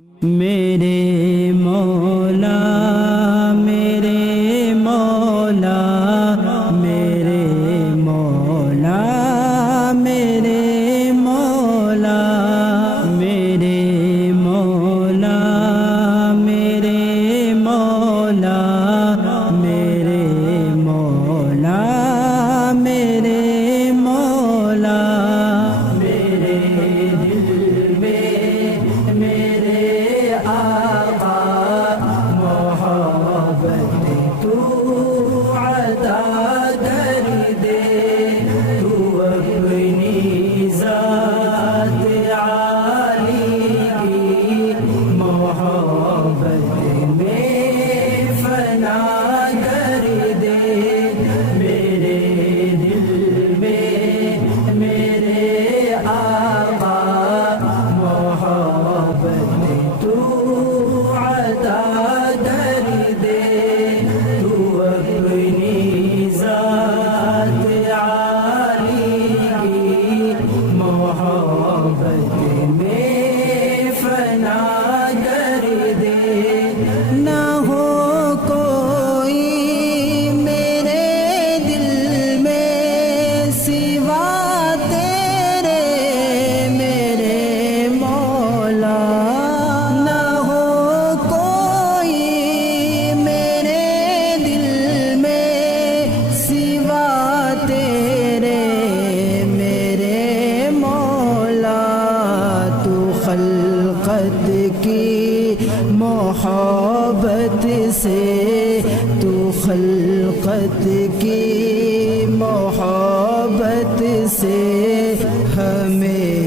میرے مولا میرے مولا میرے مولا میرے مولا میرے مولا میرے مولا میرے مولا میرے مولا میرے دل میں میرے آقا محبت تو عطا کر دے، تو اپنی ذات عالی کی محبت میں فنا کر دے۔ میرے دل میں میرے آقا محبت تو عطا کر دے، تو اپنی ذات عالی کی محبت میں فنا کر دے۔ نہ ہو کوئی میرے دل میں سوا تیرے میرے مولا، نہ ہو کوئی میرے دل میں سوا تیرے میرے مولا۔ تو خلقت کی محبت سے، تو خلقت کی محبت سے ہمیں